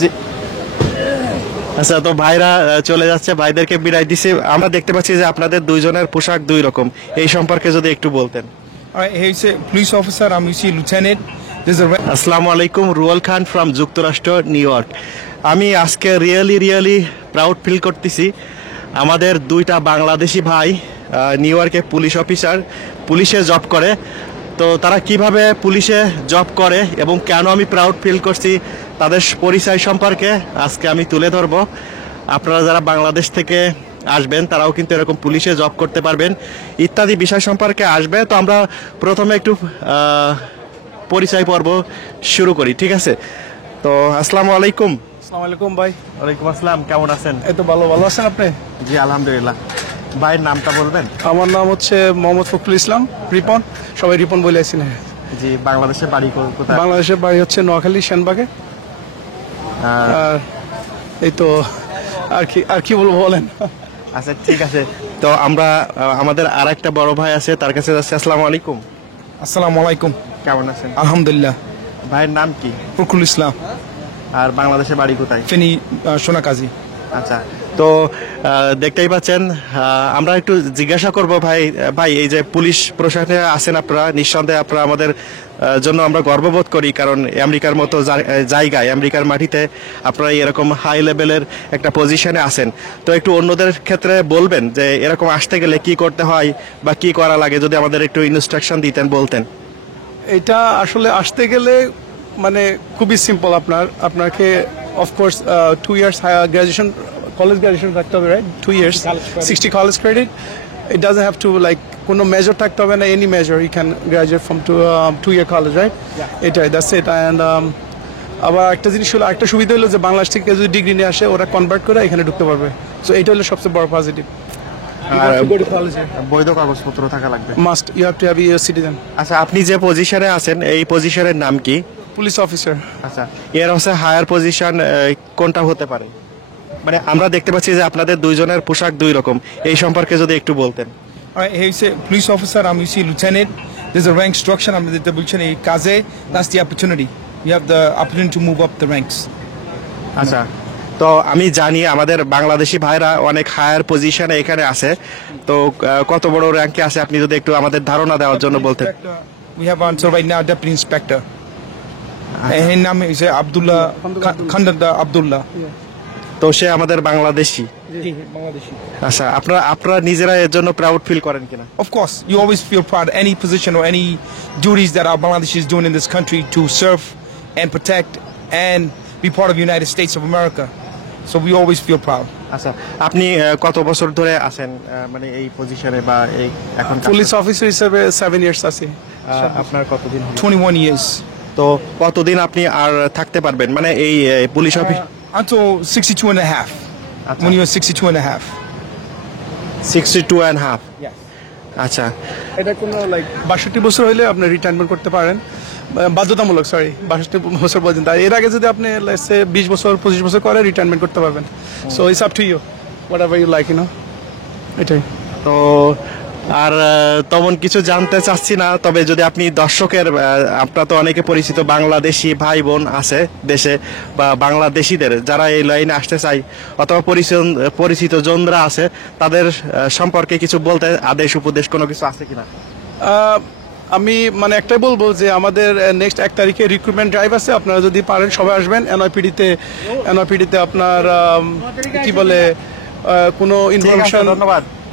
জি আচ্ছা, তো ভাইরা চলে যাচ্ছে, ভাইদেরকে বিদায় দিছি। আমরা দেখতে পাচ্ছি যে আপনাদের দুইজনের পোশাক দুই রকম, এই সম্পর্কে যদি একটু বলতেন। He's a police officer. I'm UC lieutenant. There's a আসসালামু আলাইকুম, রুয়েল খান ফ্রম যুক্তরাষ্ট্র, নিউ ইয়র্ক। আমি আজকে রিয়েলি প্রাউড ফিল করতেছি। আমাদের দুইটা বাংলাদেশি ভাই নিউ ইয়র্কে পুলিশ অফিসার, পুলিশে জব করে। তো তারা কিভাবে পুলিশে জব করে এবং কেন আমি প্রাউড ফিল করছি তাদের পরিচয় সম্পর্কে আজকে আমি তুলে ধরব। আপনারা যারা বাংলাদেশ থেকে আসবেন তারাও কিন্তু এরকম পুলিশে জব করতে পারবেন ইত্যাদি বিষয় সম্পর্কে আসবে। তো আমরা প্রথমে একটু পরিচয় পর্ব শুরু করি, ঠিক আছে? তো আসসালামু আলাইকুম। আসসালামু আলাইকুম ভাই। ওয়ালাইকুম আসসালাম, কেমন আছেন? এই তো ভালো আছেন আপনি? জি আলহামদুলিল্লাহ। ভাইয়ের নামটা বলবেন? আমার নাম হচ্ছে মোহাম্মদ ফখরুল ইসলাম, রিপন। সবাই রিপন বলে আছি না। জি, বাংলাদেশের বাড়ি কোথায়? বাংলাদেশের বাড়ি হচ্ছে নোয়াখালী, সেনবাগে। আর এই তো আর কি বলবো বলেন। আচ্ছা ঠিক আছে, তো আমরা আমাদের আর একটা বড় ভাই আছে, তার কাছে যাচ্ছি। আসসালামু আলাইকুম। আসসালামু আলাইকুম। কেমন আছেন? আলহামদুলিল্লাহ। ভাইয়ের নাম কি? ফখরুল ইসলাম। আর বাংলাদেশের বাড়ি কোথায়? ফেনী, সোনাকাজী। আচ্ছা, তো দেখতেই পাচ্ছেন, আমরা একটু জিজ্ঞাসা করব ভাই এই যে পুলিশ প্রশাসনে আছেন আপনারা, নিঃসন্দেহে আপনারা আমাদের জন্য আমরা গর্ববোধ করি, কারণ আমেরিকার মতো জায়গায়, আমেরিকার মাটিতে আপনারা এরকম হাই লেভেলের একটা পজিশনে আছেন। তো একটু অন্যদের ক্ষেত্রে বলবেন যে এরকম আসতে গেলে কি করতে হয় বা কি করা লাগে, যদি আমাদের একটু ইনস্ট্রাকশন দিতেন, বলতেন। এটা আসলে আসতে গেলে মানে খুবই সিম্পল। আপনাকে of course 2 years graduation, college graduation থাকতে হবে, right? 2 years 60 college credit. It doesn't have to like কোনো মেজর থাকতে হবে না, any major you can graduate from 2 year college, right? এটাই, that's it. And আবার একটা জিনিস হলো, একটা সুবিধা হলো যে বাংলাদেশ থেকে যদি ডিগ্রি নিয়ে আসে ওরা কনভার্ট করে এখানে ঢুকতে পারবে। সো এটা হলো সবচেয়ে বড় পজিটিভ। বৈধ কাগজপত্র থাকা লাগবে, must, you have to have your citizen. আচ্ছা, আপনি যে পজিশনে আছেন এই পজিশনের নাম কি? Police officer. আচ্ছা, এর হচ্ছে হায়ার পজিশন কোনটা হতে পারে? মানে আমরা দেখতে পাচ্ছি যে আপনাদের দুইজনের পোশাক দুই রকম, এই সম্পর্কে যদি একটু বলতেন। He's a police officer. I'm UC lieutenant. There's a rank structure. I'm the lieutenant Kaze. That's the opportunity. You have the opportunity to move up the ranks. আচ্ছা, তো আমি জানি আমাদের বাংলাদেশি ভাইরা অনেক হায়ার পজিশনে এখানে আছে। তো কত বড় র্যাঙ্কে আছে আপনি যদি একটু আমাদের ধারণা দেওয়ার জন্য বলতেন। We have on so right now deputy inspector. And his name is Abdullah Khandada Abdullah. তো সে আমাদের বাংলাদেশি। আচ্ছা, আপনারা নিজেরা এর জন্য প্রাউড ফিল করেন কিনা? Of course, you always feel proud of any position or any duties that our Bangladeshis is doing in this country to serve and protect and be part of the United States of America. So we always feel proud. আচ্ছা, আপনি কত বছর ধরে আছেন মানে এই পজিশনে বা এই এখন? পুলিশ অফিসার হিসেবে 7 years আছি। আপনার কতদিন? 21 years. তো কতদিন আপনি আর থাকতে পারবেন মানে এই police office? Until 62 and a half. When you're 62 and a half. 62 and a half. Yes. আচ্ছা, এটা কোনো লাইক 62 বছর হইলে আপনি রিটায়ারমেন্ট করতে পারেন, বাধ্যতামূলক, 62 বছর পর্যন্ত। এর আগে যদি আপনি 20 বছর 25 বছর করে রিটায়ারমেন্ট করতে পারবেন। So it's up to you, whatever you like, এটাই। তো আর তেমন কিছু জানতে চাচ্ছি না, তবে যদি আপনি দর্শকের, আপনারা তো অনেকে পরিচিত বাংলাদেশি ভাই বোন আছে দেশে, বা বাংলাদেশিদের যারা এই লাইনে আসতে চাই অথবা পরিচিত জনরা আছে, তাদের সম্পর্কে কিছু বলতে আদেশ উপদেশ কোনো কিছু আছে কিনা? আমি মানে একটাই বলবো যে আমাদের নেক্সট 1 তারিখে রিক্রুটমেন্ট ড্রাইভ আছে। আপনারা যদি পারেন সবাই আসবেন। এনওয়াইপিডিতে আপনার কি বলে কোনো ইনফরমেশন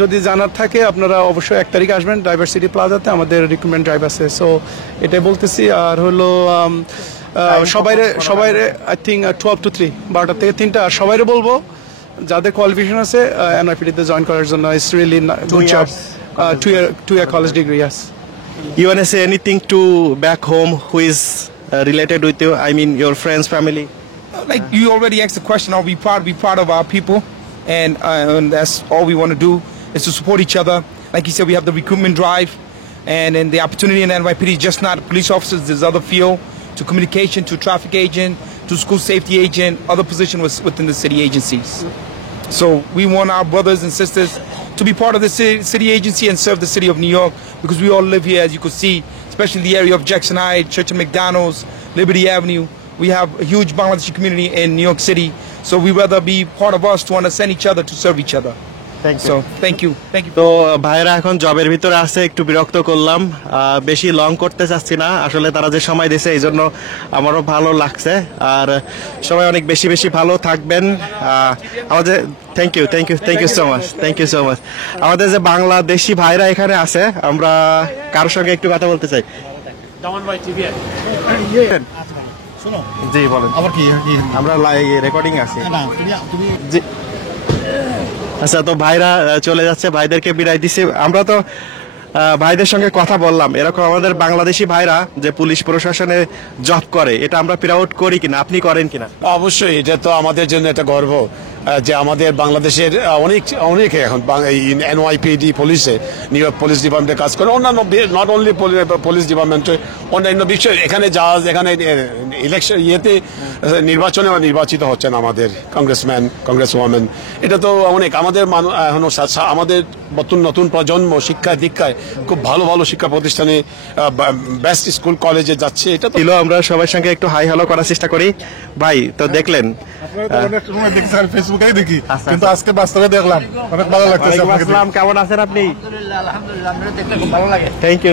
যদি জানার থাকে আপনারা অবশ্যই 1 তারিখে আসবেন। ডাইভার্সিটি প্লাজাতে আমাদের রিক্রুটমেন্ট ড্রাইভ আছে। সো এটাই বলতেছি। আর হলো সবাইরে আই থিঙ্ক 12 to 3, 12টা থেকে 3টা। আর সবাইরে বলবো যাদের কোয়ালিফিকেশন আছে এনওয়াইপিডিতে জয়েন করার জন্য। It's really good job. 2 year college degree, yes. You want to say anything to back home who is related with you? I mean your friends, family? Like you already asked the question, are we proud to be part of our people? And that's all we want to do is to support each other. Like you said, we have the recruitment drive, and the opportunity in NYPD is just not police officers. There's other field, to communication, to traffic agent, to school safety agent, other positions within the city agencies. So we want our brothers and sisters to be part of the city agency and serve the city of New York, because we all live here, as you could see, especially the area of Jackson Heights, Church of McDonald's, Liberty Avenue. We have a huge Bangladeshi community in New York City, so we rather be part of us to understand each other, to serve each other. Thank you So thank you. তো ভাইরা এখন জবের ভিতরে আছে, একটু বিরক্ত করলাম, বেশি লং করতে চাচ্ছি না, আসলে তারা যে সময় দিয়েছে এই জন্য আমারও ভালো লাগছে। আর সবাই অনেক বেশি বেশি ভালো থাকবেন। আমাদের থ্যাংক ইউ সো মাচ, আমাদের যে বাংলাদেশি ভাইরা এখানে আছে, আমরা কারোর সঙ্গে একটু কথা বলতে চাই। জি বলেন। আবার কি আমরা রেকর্ডিং আছি। না তুমি জি আচ্ছা, তো ভাইরা চলে যাচ্ছে, ভাইদেরকে বিদায় দিছি। আমরা তো ভাইদের সঙ্গে কথা বললাম, এরকম আমাদের বাংলাদেশি ভাইরা যে পুলিশ প্রশাসনে জব করে, এটা আমরা প্রাউড করি কিনা, আপনি করেন কিনা? অবশ্যই, এটা তো আমাদের জন্য একটা গর্ব যে আমাদের বাংলাদেশের অনেকে এখন এনওয়াইপিডি পুলিশে, নিউ ইয়র্ক পুলিশ ডিপার্টমেন্টে কাজ করে, অন্যান্য নট অনলি পুলিশ ডিপার্টমেন্টে, অন্যান্য বিষয় এখানে এখানে ইলেকশন নির্বাচনে নির্বাচিত হচ্ছেন আমাদের কংগ্রেসম্যান, কংগ্রেসওয়ামেন। এটা তো অনেক আমাদের এখনো আমাদের নতুন প্রজন্ম শিক্ষায় দীক্ষায় খুব ভালো ভালো শিক্ষা প্রতিষ্ঠানে, বেস্ট স্কুল কলেজে যাচ্ছে। এটা তো আমরা সবার সঙ্গে একটু হাই হ্যালো করার চেষ্টা করি। ভাই তো দেখলেন, ফেসবুকেই দেখি, কিন্তু আজকে বাস্তবে দেখলাম, অনেক ভালো লাগতেছে। কেমন আছেন আপনি? Thank you.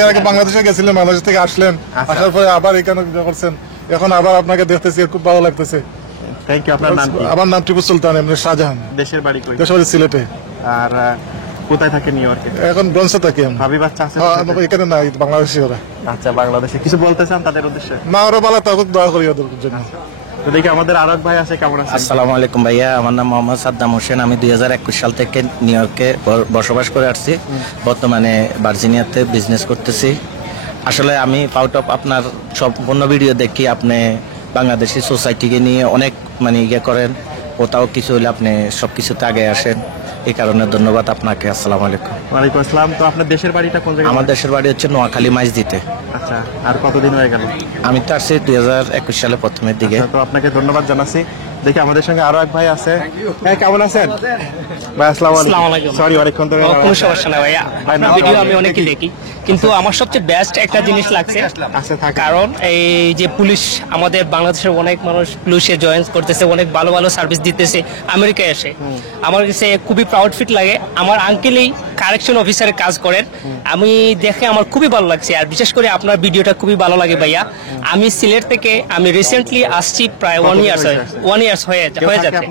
এর আগে বাংলাদেশে গেছিলেন, বাংলাদেশ থেকে আসলেন, আসার পরে আবার এখানে করছেন, এখন আবার আপনাকে দেখতেছি, খুব ভালো লাগতেছে। Thank you. আপনার নাম কি? আমার নাম টিপু সুলতান, এমনি শাহজাহান। দেশের বাড়ি কই? দেশের বাড়ি সিলেটে। আর কোথায় থাকে? নিউ ইয়র্কে। এখন ব্রঞ্জে থাকি আমি। ভাবি বাচ্চা আছে? এখানে না, বাংলাদেশি ওরা। আচ্ছা, বাংলাদেশে কিছু বলতে চান তাদের উদ্দেশ্যে? না, ওরা ভালো থাকুক, দোয়া করি ওদের জন্য। তো দেখি আমাদের আরেক ভাই আছে, কেমন আছে? আসসালামু আলাইকুম ভাইয়া, আমার নাম মোহাম্মদ সাদ্দাম হোসেন। আমি 2021 সাল থেকে নিউ ইয়র্কে বসবাস করে আসছি, বর্তমানে ভার্জিনিয়াতে বিজনেস করতেছি। আসলে আমি পাউট অফ আপনার সম্পূর্ণ ভিডিও দেখি, আপনি বাংলাদেশি সোসাইটিকে নিয়ে অনেক ইয়ে করেন, কোথাও কিছু হলে আপনি সবকিছুতে আগে আসেন, এই কারণে ধন্যবাদ আপনাকে। আসসালামু আলাইকুম। ওয়ালাইকুম আসসালাম। তো আপনার দেশের বাড়িটা কোন জায়গায়? আমার দেশের বাড়ি হচ্ছে নোয়াখালী মাইজদিতে। আচ্ছা, আর কতদিন হয়ে গেল? আমি তো আসছি 2021 সালে প্রথমের দিকে। তো আপনাকে ধন্যবাদ জানাচ্ছি। দেখি আমাদের সঙ্গে আরো এক ভাই আছে। হ্যাঁ, কেমন আছেন ভাই? আসসালামু আলাইকুম। সরি, অনেকক্ষণ ধরে কোনো সমস্যা না ভাইয়া, আপনার ভিডিও আমি অনেকই দেখি, কিন্তু আমার সবচেয়ে বেস্ট একটা জিনিস লাগছে, কারণ এই যে পুলিশ, আমাদের বাংলাদেশের অনেক মানুষ পুলিশে জয়েন করতেছে, অনেক ভালো ভালো সার্ভিস দিতেছে আমেরিকায় এসে। আমার কাছে খুবই প্রাউড ফিল লাগে। আমার আঙ্কেলই কারেকশন অফিসারে কাজ করেন, আমি দেখে আমার খুবই ভালো লাগছে। আর বিশেষ করে আপনার ভিডিওটা খুবই ভালো লাগে ভাইয়া। আমি সিলেট থেকে আমি রিসেন্টলি আসছি, প্রায় 1 ইয়ার্স হয়ে যাচ্ছে।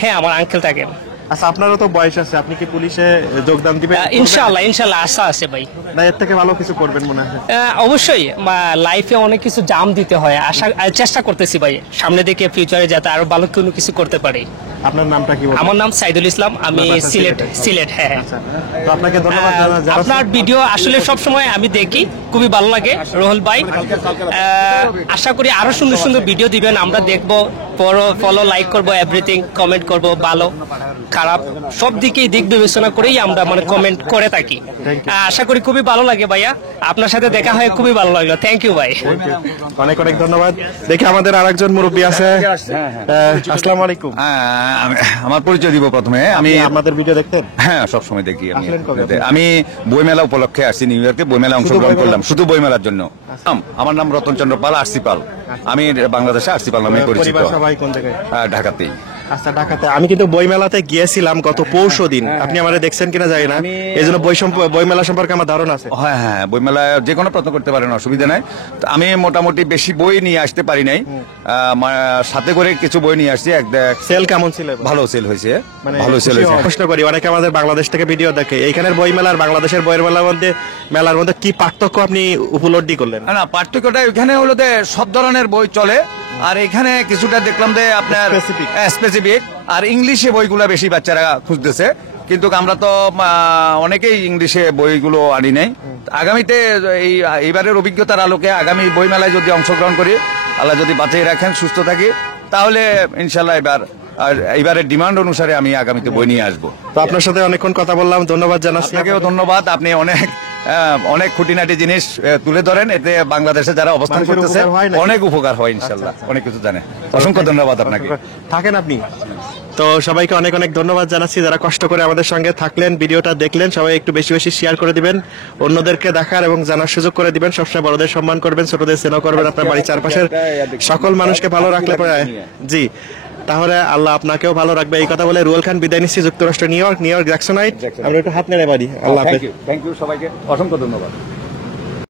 হ্যাঁ, আমার আঙ্কেল থাকে। আচ্ছা, আপনারও তো বয়স আছে, আপনি কি পুলিশে যোগদান দিবেন? ইনশাআল্লাহ আশা আছে ভাই। না, এর থেকে ভালো কিছু করবেন মনে হয়? অবশ্যই, লাইফে অনেক কিছু জাম দিতে হয়, চেষ্টা করতেছি ভাই, সামনে দিকে ফিউচারে যাতে আরো ভালো কোনো কিছু করতে পারি। আপনার নামটা কি? আমার নাম সাইদুল ইসলাম, আমি সিলেট। হ্যাঁ, তো আপনাকে ধন্যবাদ। আপনার ভিডিও আসলে সব সময় আমি দেখি, খুবই ভালো লাগে রোহল ভাই। আশা করি আরো সুন্দর সুন্দর ভিডিও দিবেন, আমরা দেখবো, ফলো লাইক করবো, এভরিথিং কমেন্ট করবো, ভালো খারাপ সব দিকেই দিক বিবেচনা করেই আমরা কমেন্ট করে থাকি। আশা করি খুবই ভালো লাগে ভাইয়া, আপনার সাথে দেখা হয়ে খুবই ভালো লাগলো। থ্যাংক ইউ ভাই, অনেক অনেক ধন্যবাদ। দেখি আমাদের আরেকজন মুরব্বী আছে। আসসালামু আলাইকুম। আমার পরিচয় দিব প্রথমে। আমি আপনাদের ভিডিও দেখতেন? হ্যাঁ, সবসময় দেখি। আমি বইমেলা উপলক্ষে আসছি নিউ ইয়র্কে, বইমেলা অংশগ্রহণ করলাম শুধু বইমেলার জন্য। আমার নাম রতন চন্দ্র পাল, আরসি পাল। আমি বাংলাদেশে আরসি পাল নামে পরিচিত। সবাই কোন জায়গায়? ঢাকাতেই। আচ্ছা, ঢাকাতে। আমি কিন্তু বইমেলাতে গিয়েছিলাম গত পরশু দিন, আপনি আমাদের দেখছেন কিনা জানি না, এই জন্য বইমেলা সম্পর্কে আমার ধারণা আছে। হ্যাঁ, বইমেলা যে কোনো প্রশ্ন করতে পারেন, অসুবিধা নাই। আমি মোটামুটি বেশি বই নিয়ে আসতে পারি নাই, সাথে করে কিছু বই নিয়ে আসছি। সেল কেমন ছিল? ভালো সেল হয়েছে, ভালো সেল হয়েছে। প্রশ্ন করি, অনেকে আমাদের বাংলাদেশ থেকে ভিডিও দেখে, এইখানের বইমেলা আর বাংলাদেশের বইয়ের মেলার মধ্যে কি পার্থক্য আপনি উপলব্ধি করলেন? না, পার্থক্যটা এখানে হলো যে সব ধরনের বই চলে, আর এখানে কিছুটা দেখলাম যে আপনার স্পেসিফিক আর ইংলিশে বইগুলো বেশি বাচ্চারা খুঁজতেছে, কিন্তু আমরা তো অনেকেই ইংলিশে বইগুলো আনি নাই। আগামীতে এইবারের অভিজ্ঞতার আলোকে আগামী বইমেলায় যদি অংশগ্রহণ করি, আল্লাহ যদি বাঁচিয়ে রাখেন, সুস্থ থাকি, তাহলে ইনশাল্লাহ এইবারের ডিমান্ড অনুসারে আমি আগামীতে বই নিয়ে আসবো। তো আপনার সাথে অনেকক্ষণ কথা বললাম, ধন্যবাদ জানাচ্ছি। আপনাকেও ধন্যবাদ। আপনি অনেক খুঁটিনাটি জিনিস তুলে ধরেন, এতে বাংলাদেশে যারা অবস্থান করতেছে অনেক উপকার হয় ইনশাল্লাহ, অনেক কিছু জানে। অসংখ্য ধন্যবাদ আপনাকে। থাকেন আপনি? তো সবাইকে অনেক অনেক ধন্যবাদ জানাচ্ছি যারা কষ্ট করে আমাদের সঙ্গে থাকলেন, ভিডিওটা দেখলেন। সবাই একটু বেশি বেশি শেয়ার করে দিবেন, অন্যদেরকে দেখার এবং জানার সুযোগ করে দিবেন। সবসময় বড়দের সম্মান করবেন, ছোটদের স্নেহ করবেন। আপনার বাড়ির চারপাশের সকল মানুষকে ভালো রাখলে পরে জি, তাহলে আল্লাহ আপনাকেও ভালো রাখবে। এই কথা বলে রুয়েল খান বিদায় নিচ্ছি। যুক্তরাষ্ট্র নিউ ইয়র্ক জ্যাকসনাইট। আমরা একটু হাত নেড়ে বাড়ি। আল্লাহ হাফেজ। থ্যাংক ইউ সবাইকে অসংখ্য ধন্যবাদ।